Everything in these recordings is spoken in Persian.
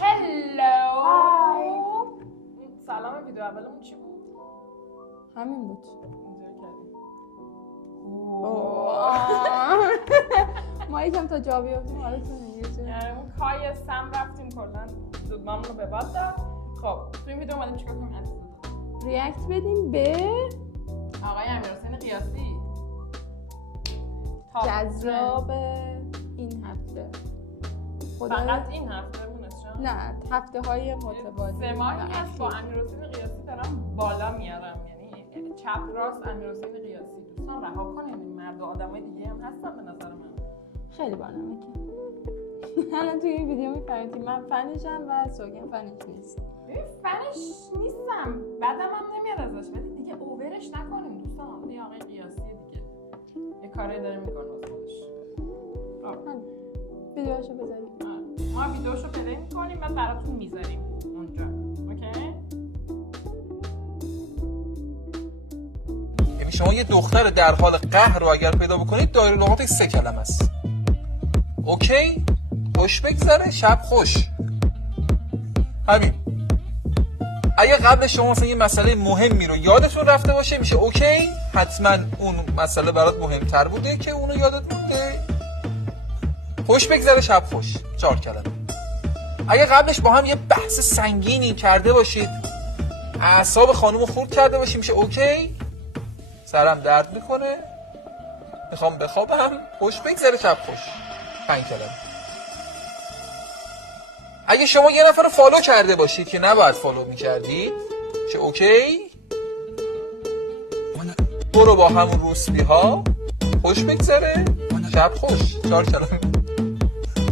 هلو. سلام. ویدیو اولمون چی بود؟ همین بود. ما یکم تا جا بیافتیم حالا تو نگیریم. اون کای سم رفتیم کلن دودمامون رو به باد داد. خب تو این ویدیو اومدیم چیکار کنیم؟ ریاکت بدیم به آقای امیرحسین قیاسی. جذاب این هفته. فقط این هفته مونست؟ نه، هفته های متوالی. 3 ماهی هست با امیرحسین قیاسی دارم بالا میارم، یعنی چپ راست امیرحسین قیاسی. دوستان رها کنین، این مرد و آدمای دیگه هم هستن به نظر من. خیلی بانمکه. الان توی این ویدیو میفهمید من فنشم و سوگن فنش نیست. فنش نیستم، بعدم هم نمیاد ازش، ولی دیگه اوورش نکنیم دوستان. حالا آقای قیاسی دیگه یه کاری داره میکنه واسه خودش. ویدیوشو بذاریم. ما ویدیوشو پلی میکنیم بعد براتون میذاریم اونجا. اوکی؟ یعنی شما یه دختر در حال قهر رو اگر پیدا بکنید دایره لغاتش 3 کلمه است. اوکی؟ خوش بگذره، شب خوش. همین. اگه قبل شما مثلا یه مسئله مهمی رو یادتون رفته باشه میشه اوکی، حتما اون مسئله برات مهمتر بوده که اونو یادت مونده. خوش بگذره، شب خوش. 4 کلمه. اگه قبلش با هم یه بحث سنگینی کرده باشید، اعصاب خانومو خورد کرده باشید، میشه اوکی، سرم درد میکنه، میخوام بخوابم، خوش بگذره، شب خوش. 5 کلمه. اگه شما یه نفر رو فالو کرده باشید که نباید فالو میکردید، میشه اوکی، برو با همون روسپی ها، خوش بگذره، شب خوش. 4 کلمه.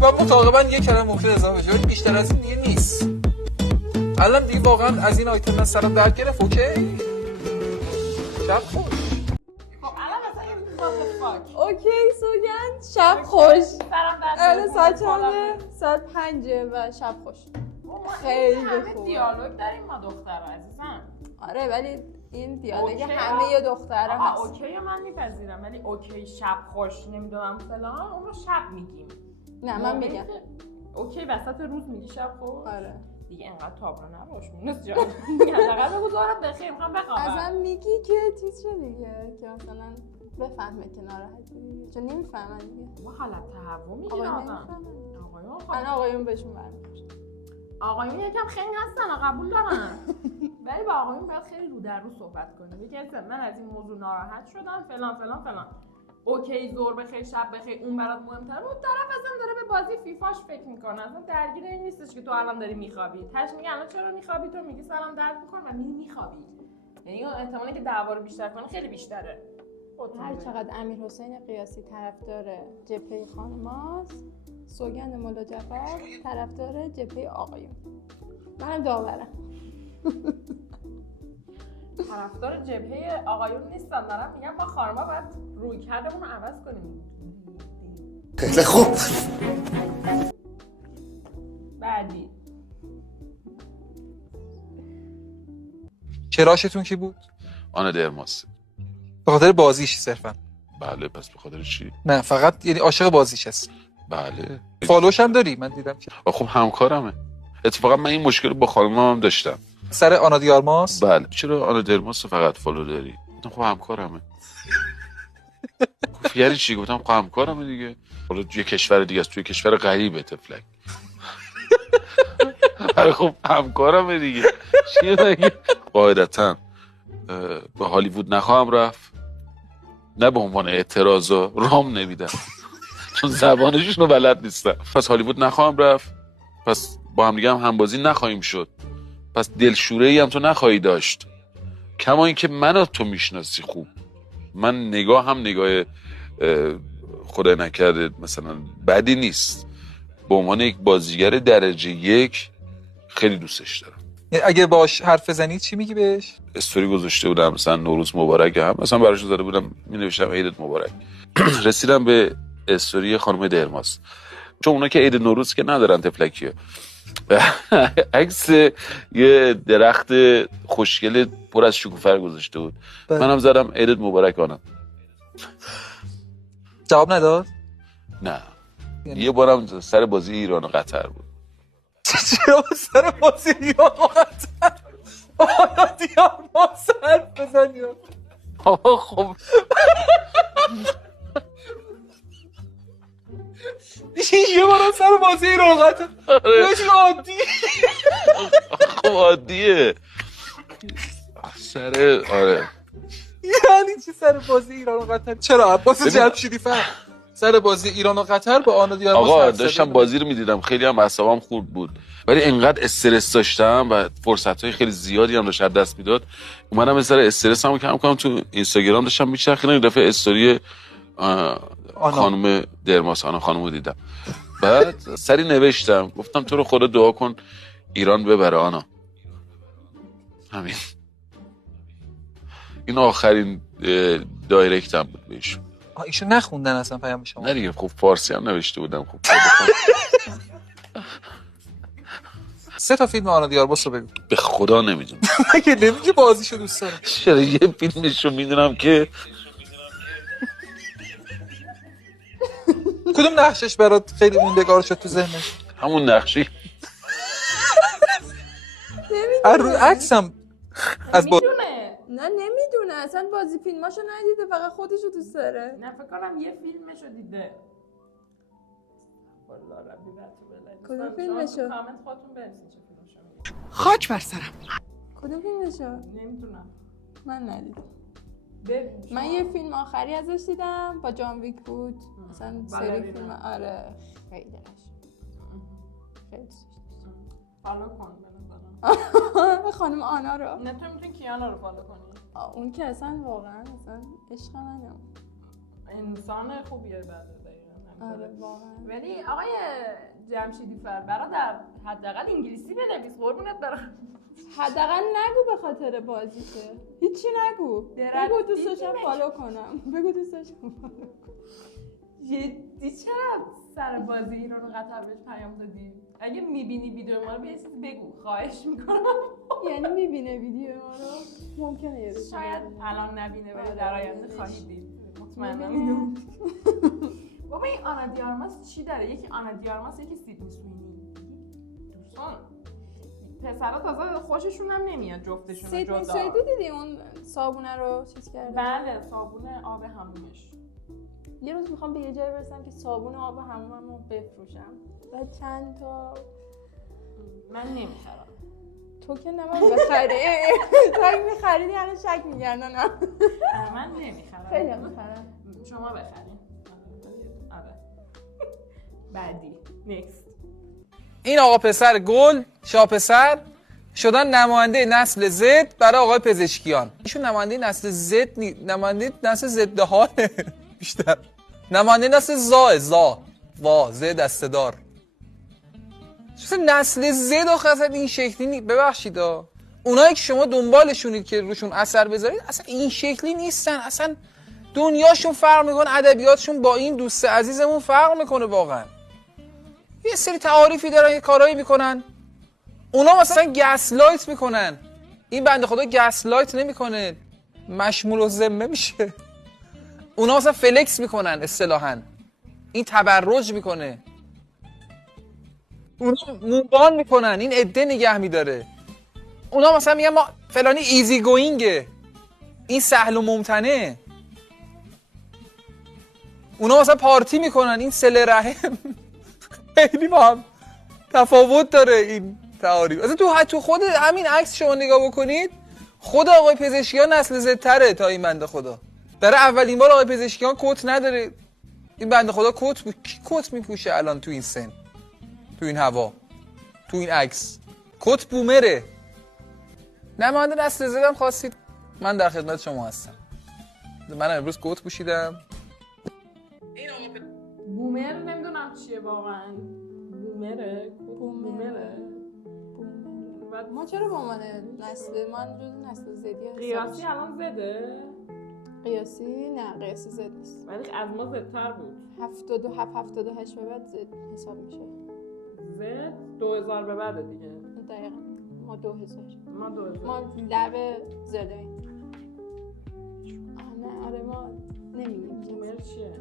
و مطابقاً 1 کلمه مفید اضافه شد، بیشتر از این دیگه نیست. الان دیگه واقعا از این آیتم من سرم درد گرفت. اوکی، شب خوش. خب الان مثلا این فاک. اوکی سوگن، شب خوش. سرم درد الان ساعت چنده؟ ساعت 5 و شب خوش. خیلی خوبه. دیالوگ داریم ما دخترها عزیزم. آره ولی این دیالوگ همه دخترها هست. اوکی من میپذیرم، ولی اوکی شب خوش نمیدونم فلان اون رو شب میگیم. نه من میگم اوکی وسط روز میگی شب خوش. آره دیگه انقدر تابلو نباش مونس جان. حداقل بگو ظهرت بخیر میخوام بخوابم. ازم میگی که تیتر دیگه که مثلا بفهمه که ناراحتی، چون نمیفهمن دیگه. ما حالت تهوع میگیره آقایون. الان آقایون بهشون برمیخوره. آقایون یکم خیلی هستن قبول دارن. ولی با آقایون باید خیلی رو در رو صحبت کنیم. میگه من از این موضوع ناراحت شدم فلان فلان فلان. اوکی ظهر بخیر شب بخیر اون برات مهمتره. اون طرف اصلا داره به بازی فیفاش فکر میکنه، اصلا درگیر این نیستش که تو الان داری میخوابی. تاش میگه الان چرا میخوابی، تو میگی سلام درد میکنه و میری میخوابی. یعنی احتمالی که دعوا رو بیشتر کنه خیلی بیشتره. هر چقدر امیرحسین قیاسی طرفدار جبهه خانماست، سوگند مولا جعفر طرفدار جبهه آقایون. منم داورم. طرفدار جبهه آقایون نیستن، دارم میگم ما خانم‌ها باید رویکردمون رو عوض کنیم. خیلی خوب. بعدی کراشتون کی بود؟ آنا درماس. به خاطر بازیش صرفا؟ بله. پس به خاطر چی؟ نه فقط یعنی عاشق بازیش هست. بله. فالوش هم داری؟ من دیدم که خب همکارمه. اتفاقا من این مشکل با خانمم هم داشتم سر آنا دیارماس. بله. چرا آنا درماس رو فقط فالو داری؟ گفتم خب همکارمه. گفت یعنی چی؟ گفتم خب همکارمه دیگه. حالا توی کشور دیگه است، توی کشور غریبه تفلک. آره خب همکارمه دیگه. چیه دیگه؟ قاعدتاً به هالیوود نخواهم رفت، نه به عنوان اعتراضا رام نمیدم چون زبانشون رو بلد نیستم. پس هالیوود نخواهم رفت، پس با هم دیگه هم همبازی نخواهیم شد، پس دلشوره‌ای هم تو نخواهی داشت. کما اینکه منو تو میشناسی خوب، من نگاه هم نگاه خدای نکرده مثلا بدی نیست، به عنوان یک بازیگر درجه 1 خیلی دوستش دارم. اگه باش حرف بزنی چی میگی بهش؟ استوری گذاشته بودم مثلا نوروز مبارک، هم مثلا براش زده بودم مینوشتم عیدت مبارک. رسیدم به استوری خانم درماس، چون اونا که عید نوروز که ندارن تفلکیه، عکس یه درخت خوشگل پر از شکوفه گذاشته بود. منم زدم عیدت مبارک آنم. جواب نداد؟ نه. یه بارم سر بازی ایران و قطر بود. چرا سر بازی ایران مقطع آیا دیار ما سر بزنی؟ آقا خب یه بار سر بازی ایران قطع بهش عادی خب عادیه سر آره یعنی چی سر بازی ایران و قطر؟ چرا عباس جمشیدی فر سر بازی ایران و قطر با آنا دیار آقا داشتم بازی رو میدیدم خیلی هم اعصابم خورد بود ولی انقدر استرس داشتم و فرصت‌های خیلی زیادی هم داشت دست میداد اومدم مثلا استرسمو کم کنم تو اینستاگرام داشتم میچرخیدم یه دفعه استوری خانم درماس آنا خانمو دیدم بعد سری نوشتم گفتم تو رو خدا دعا کن ایران ببره آنا همین این آخرین دایرکتم بود بهشون ایشون نخوندن اصلا پیام شما نه دیگه خب فارسی هم نوشته بودم خب 3 تا فیلم آنا دیارباس رو بگو به خدا نمیدونم مگه نمیگه بازیشو دوست دارم چرا یه فیلمشو میدونم که کدوم نقشش برات خیلی موندگار شد تو ذهنت همون نقشی رو عکسم از میدونه. نه نمیدونه اصلا بازی فیلماشو ندیده فقط خودشو دوست داره. نه فکر کنم یه فیلمشو دیده. والله ربی کدوم فیلمشو؟ کامنت خودتون بنویسید چه فیلمشو میگید. خاک بر سرم. کدوم فیلمشو؟ نمیدونم. من ندیدم. ببین من یه فیلم آخری ازش دیدم با جان ویک بود. مثلا سری بالرینا. فیلم آره خیلی قشنگ. خیلی دوستش داشتم. فالو کن به نظرم. خانم آنا رو. نه تو میتونی کیانا رو فالو کنی. اون که اصلا واقعا اصلا عشق منه. انسان خوبیه بعد دقیقاً. آره واقعا. ولی آقای جمشیدی فر برادر حداقل انگلیسی بنویس قربونت برم. حداقل نگو به خاطر بازیشه. هیچی نگو. بگو دوست داشتم فالو کنم. بگو دوست داشتم فالو کنم. جدی چرا سر بازی ایران و قطر بهش پیام دادی؟ اگه میبینی ویدیو ما رو یه چیزی بگو خواهش میکنم. یعنی میبینه ویدیو ما رو؟ ممکنه یه روز شاید الان نبینه ولی در آینده خواهید دید. مطمئنم می‌بینه. اینو. بابا این آنا دیارماس چی داره؟ یکی آنا دیارماس یکی سیدنی سوینی. دوستان پسرا تازه خوششون هم نمیاد جفتشون رو سیدنی جدا. سویدی دیدی اون صابونه رو چیز کرده؟ بله صابون آب همونش. یه روز میخوام به یه جایی برسم که صابون آب هموممو بفروشم و چند تا من نمیخرم. تو که نمیم بخری تو اگه میخریدی الان شک میگردن من نمیخرم. خیلی هم میخرم شما بخرین. آره. بعدی نکست. این آقا پسر گل شاه پسر شدن نماینده نسل زد برای آقای پزشکیان. ایشون نماینده نسل زد نماینده نسل زد حال بیشتر نماینده نسل وا ز دسته‌دار. چون نسل زد آخه این شکلی ببخشید اونایی که شما دنبالشونید که روشون اثر بذارید اصلا این شکلی نیستن. اصلا دنیاشون فرق میکنه، ادبیاتشون با این دوست عزیزمون فرق میکنه واقعا. یه سری تعاریفی دارن، یه کارایی میکنن. اونا مثلا گسلایت میکنن. این بنده خدا گسلایت نمیکنه، مشمول الذمه میشه. اونا مثلا فلکس میکنن اصطلاحاً. این تبرج میکنه. اونا موبان میکنن، این عده نگه میداره. اونا مثلا میگن ما فلانی ایزی گوینگه، این سهل و ممتنه. اونا مثلا پارتی میکنن، این صله رحم. خیلی با هم تفاوت داره این تعاریف. اصلا تو خود همین عکس شما نگاه بکنید، خود آقای پزشکیان نسل زدتره تا این بنده خدا. برای اولین بار آقای پزشکیان کت نداره. این بنده خدا کی کت میپوشه الان تو این سن، تو این هوا، تو این عکس؟ کت بومره. نماینده نسل زدم خواستید، من در خدمت شما هستم. من امروز کت پوشیدم. بومر نمیدونم چیه واقعا. بومره. ما چرا به عنوان نسل من جز نسل زدی قیاسی الان زده قیاسی نه قیاسی زد نیست ولی از ما زدتر بود. 77 78 به بعد زد حساب میشه. زد 2000 به بعد دیگه. دقیقاً ما 2000 ما 2000 ما لب زده. نه آره ما نمیگیم بومر چیه؟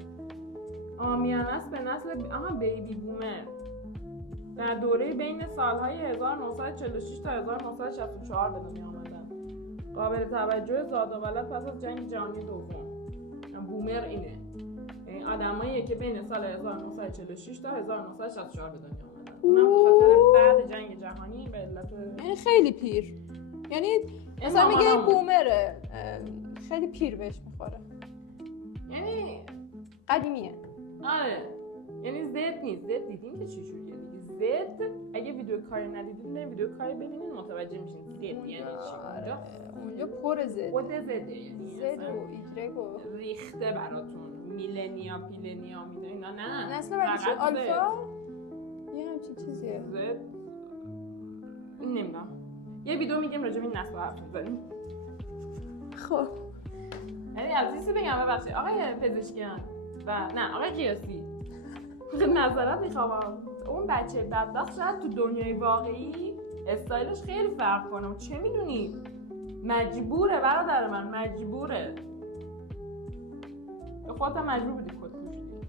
آمیانه است به نسل بیبی بومر. در دوره بین سالهای 1946 تا 1964 به دنیا آمدن. قابل توجه زاد و ولد پس از جنگ جهانی دوم. بومر اینه، یعنی آدماییه که بین سال 1946 تا 1964 به دنیا آمدن. اونم به خاطر بعد جنگ جهانی به علت یعنی خیلی پیر، یعنی مثلا میگه این بومره، خیلی پیر بهش میخوره، یعنی قدیمیه. آره، یعنی زد نیست. زد دیدین که چی شد دیگه. زد اگه ویدیو کاری ندیدید برید ویدیو کاری ببینید متوجه میشین زد یعنی چی. اونجا پر زد، خود زده، یعنی زد و ایگرگ و ریخته براتون میلنیا پیلنیا میده اینا. نه نسل بعدش آلفا یه همچین چیزیه. زد نمیدونم، یه ویدیو میگیم راجع به این نسل حرف میزنیم. خب یعنی از چیزی بگم ببخشید آقای پزشکیان و نه آقای قیاسی نظرت میخوام. اون بچه بدبخت شاید تو دنیای واقعی استایلش خیلی فرق کنه، چه میدونی؟ مجبوره برادر من، مجبوره. خودت مجبور بودی کت پوشیدی.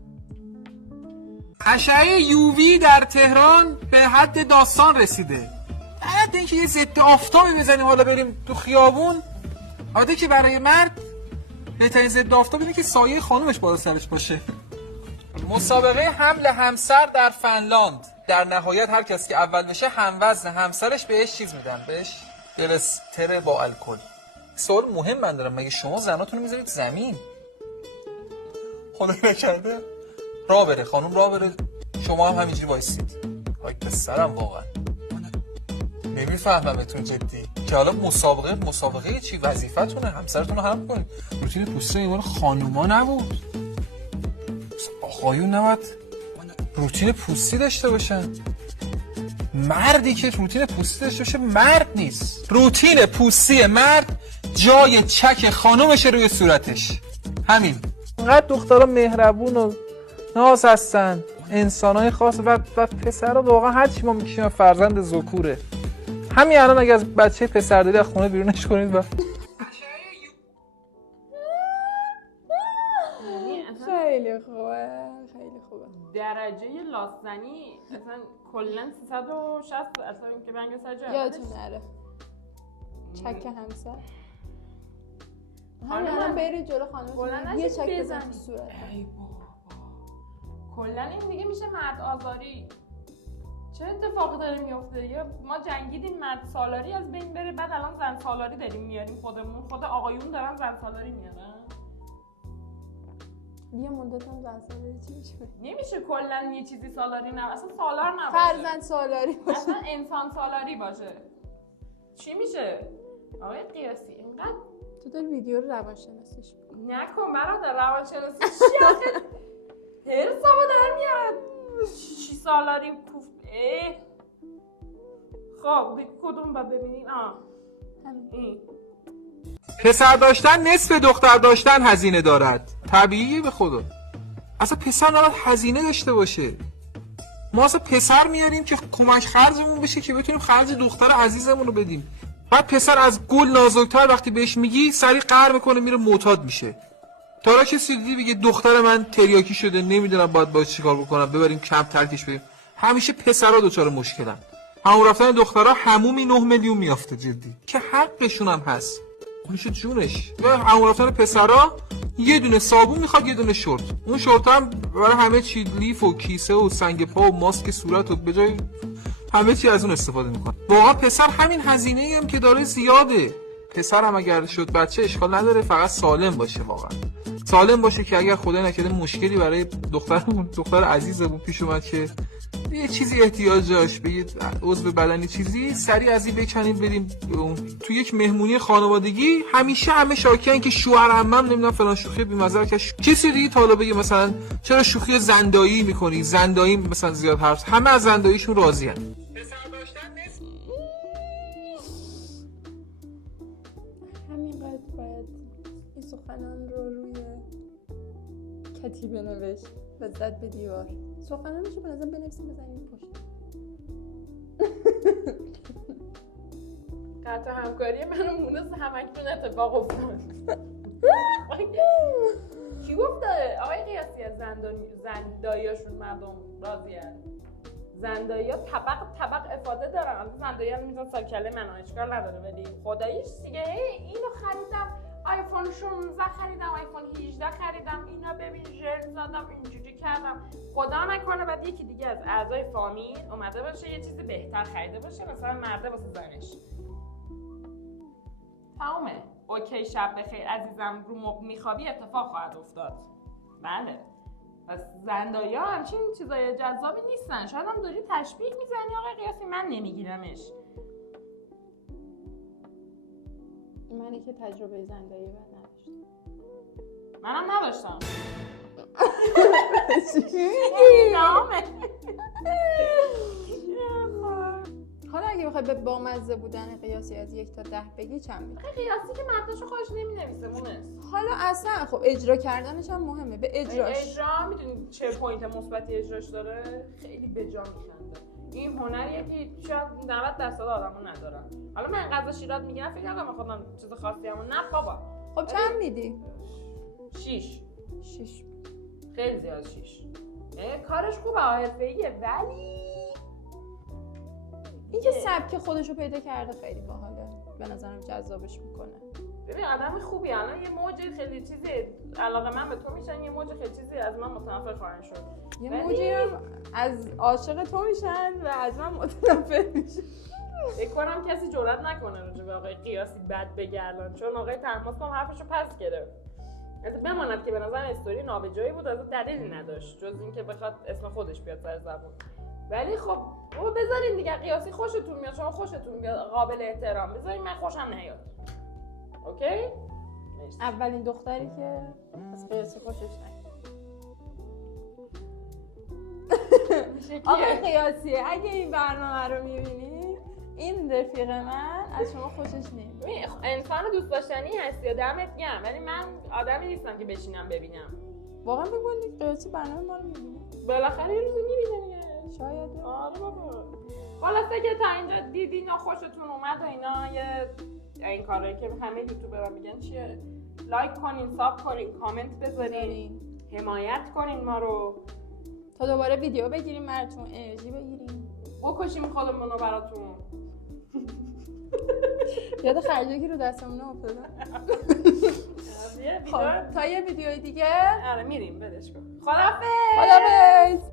اشعه یووی در تهران به حد داستان رسیده. بعد اینکه یه ضد آفتابی بزنیم حالا بریم تو خیابون، البته که برای مرد بهترین ضد آفتاب اینه که سایه خانومش بالا سرش باشه. مسابقه حمل همسر در فنلاند، در نهایت هر کسی که اول بشه هموزن همسرش بهش چیز میدن، بهش بلستر با الکل. سوال مهم من دارم، مگه شما زناتون رو میذارید زمین؟ خدایی نکرده راه بره، خانوم راه بره، شما هم همینجوری وایسید. های پسرم واقعا نمیفهممتون جدی که حالا مسابقه چی وظیفتونه؟ همسرتون رو حمل کنید. روتین پوسته ایمان خانوما نبود، آقایون نباید روتین پوستی داشته باشن. مردی که روتین پوستی داشته باشه مرد نیست. روتین پوستی مرد جای چک خانومشه روی صورتش. همین. انقدر دخترها مهربون و ناز هستن، انسانای خاص و پسرها واقعا هر چی ما میکشیم فرزند ذکوره. همین الان اگه از بچه پسر داری از خونه بیرونش کنید و خیلی خوبه، خیلی خوبه. درجه لاستنی اصلا کلا 360 اصلا که بنگ سجا یادتون نره چک همسر. خانم همین برید جلو خانم بلند یه نشید چک بزنید. بزن تو صورت. ای بابا کلا این دیگه میشه مرد آزاری. چه اتفاقی داره میفته؟ یا ما جنگیدیم مرد سالاری از بین بره، بعد الان زن سالاری داریم میاریم خودمون. خود آقایون دارن زن سالاری میارن. یه مدت هم زن سالاری چی میشه؟ نمیشه کلا یه چیزی سالاری نه، اصلا سالار نباشه، فرزند سالاری باشه، اصلا انسان سالاری باشه. چی میشه؟ آقای قیاسی اینقدر تو داری ویدیو رو روانشناسیش نکن برادر. روانشناسی چی آخه؟ هرسامو در میارد. چی سالاری کوفت؟ خب کدوم با ببینین؟ این پسر داشتن نصف دختر داشتن هزینه دارد. طبیعیه به خدا. اصلا پسر نباید هزینه داشته باشه. ما اصلا پسر میاریم که کمک خرجمون بشه که بتونیم خرج دختر عزیزمون رو بدیم. بعد پسر از گل نازک‌تر وقتی بهش میگی سریع قهر میکنه میره معتاد میشه. تا حالا کسی دیدی بگه دختر من تریاکی شده نمیدونم باید باهاش چیکار بکنم ببریم کم ترکش بدیم؟ همیشه پسرا دچار مشکلن. همون رفتن دخترها حمومی 9 میلیون میافته جدی که حقشون هم هست. میشه جونش. و همون رفتن پسرا یه دونه صابون میخواد، یه دونه شورت. اون شورت هم برای همه چی لیف و کیسه و سنگ پا و ماسک صورت و به جای همه چی از اون استفاده میکنه. واقعا پسر همین هزینه‌ای هم که داره زیاده. پسر هم اگر شد بچه اشکال نداره، فقط سالم باشه. واقعا سالم باشه که اگر خدای نکرده مشکلی برای دختر عزیزمون پیش اومد که یه چیزی احتیاج داشت به یه عضو بدنی چیزی، سریع از این بکنیم بریم تو یک مهمونی خانوادگی. همیشه همه شاکیان که شوهر عمم نمیدونم فلان شوخی بی‌مزه که کسی دیگه تا حالا بگه مثلا چرا شوخی زندایی میکنی؟ زندایی مثلا زیاد حرف، همه از زنداییشون راضی‌ان. پسر داشتن نیست. همینقدر باید این سخنان رو روی کتیبه نوشت و زد به دیوار. سخنانشو به نظرم بنویسیم بزنیم پشت. قطع همکاری من و مونس همکنون اتفاق افتاد. کی گفته؟ آقای قیاسی از زنداییاشون مردم راضی هست؟ زندایی‌ها طبق افاده دارن. البته زندایی‌ها میذارن سال کله منو اشکال نداره، ولی خداییش دیگه اینو خریدم، آیفون 16 خریدم، آیفون 18 خریدم، اینا ببین ژل زدم، اینجوری کردم. خدا نکنه بعد یکی دیگه از اعضای فامیل اومده باشه یه چیز بهتر خریده باشه، مثلا مرده واسه زنش. تمامه. اوکی شب بخیر عزیزم، رو مبل میخوابی اتفاق خواهد افتاد. بله. پس زندایی‌ها همچین چیزای جذابی نیستن. شاید هم داری تشبیه میزنی آقای قیاسی، من نمیگیرمش. منی که تجربه زندایی بد نداشتم. منم نداشتم. حالا اگه بخوای به بامزه بودن قیاسی از 1 تا 10 بگی چند میدی؟ قیاسی که متنشو خودش نمی‌نویسه مونس. حالا اصلا خب اجرا کردنش هم مهمه. به اجراش اجرا میدونی چه پوینت مثبتی اجراش داره؟ خیلی بجا میخنده. این هنریه که شاید 90% آدمو ندارن. حالا من غذا شیرات میگیرم فکر نکنم خودم چیز خاصی همون نه بابا. خب چند میدی؟ 6. 6. خیلی زیاد 6. کارش خوبه، حرفه‌ایه، ولی اینکه سبک خودشو پیدا کرده خیلی باحاله. به نظرم جذابش میکنه. ببین آدم خوبی الان یه موج خیلی چیزی علاقه من به تو میشن، یه موج خیلی چیزی از من متنفر خواهند شد. یه موجی هم از عاشق تو میشن و از من متنفر میشن. فکر کنم کسی جرئت نکنه راجع به آقای قیاسی بد بگه الان، چون آقای طهماسب هم حرفشو پس گرفت. بماند که به نظر استوری نابجایی بود، از دلیلی نداشت جز اینکه بخواد اسم خودش بیاد سر زبون. ولی خب بابا بذارین دیگه، قیاسی خوشتون میاد، شما خوشتون میاد، قابل احترام، بذارین من خوشم نیاد. اوکی؟ اولین دختری که از قیاسی خوشش نیاد. آقای قیاسی اگه این برنامه رو میبینی، این رفیق من از شما خوشش نمیاد. انسان دوست داشتنی هستی، دمت گرم، ولی من آدمی نیستم که بشینم ببینم. واقعا بگو قیاسی برنامه ما رو میبینی؟ بالاخره یه روزی میبینه دیگه. شاید. آره بابا. خلاصه که تا اینجا دیدین و خوشتون اومد و اینا، یه این کارهایی که همه یوتیوبرها میگن چیه؟ لایک کنین، ساب کنین، کامنت بذارین، حمایت کنین ما رو تا دوباره ویدیو بگیریم براتون، انرژی بگیریم، بکشیم خودمون رو براتون. یاد خرجایی که رو دستمون افتاده. خب تا یه ویدیو دیگه آره میریم بدش کن. خداحافظ. خداحافظ.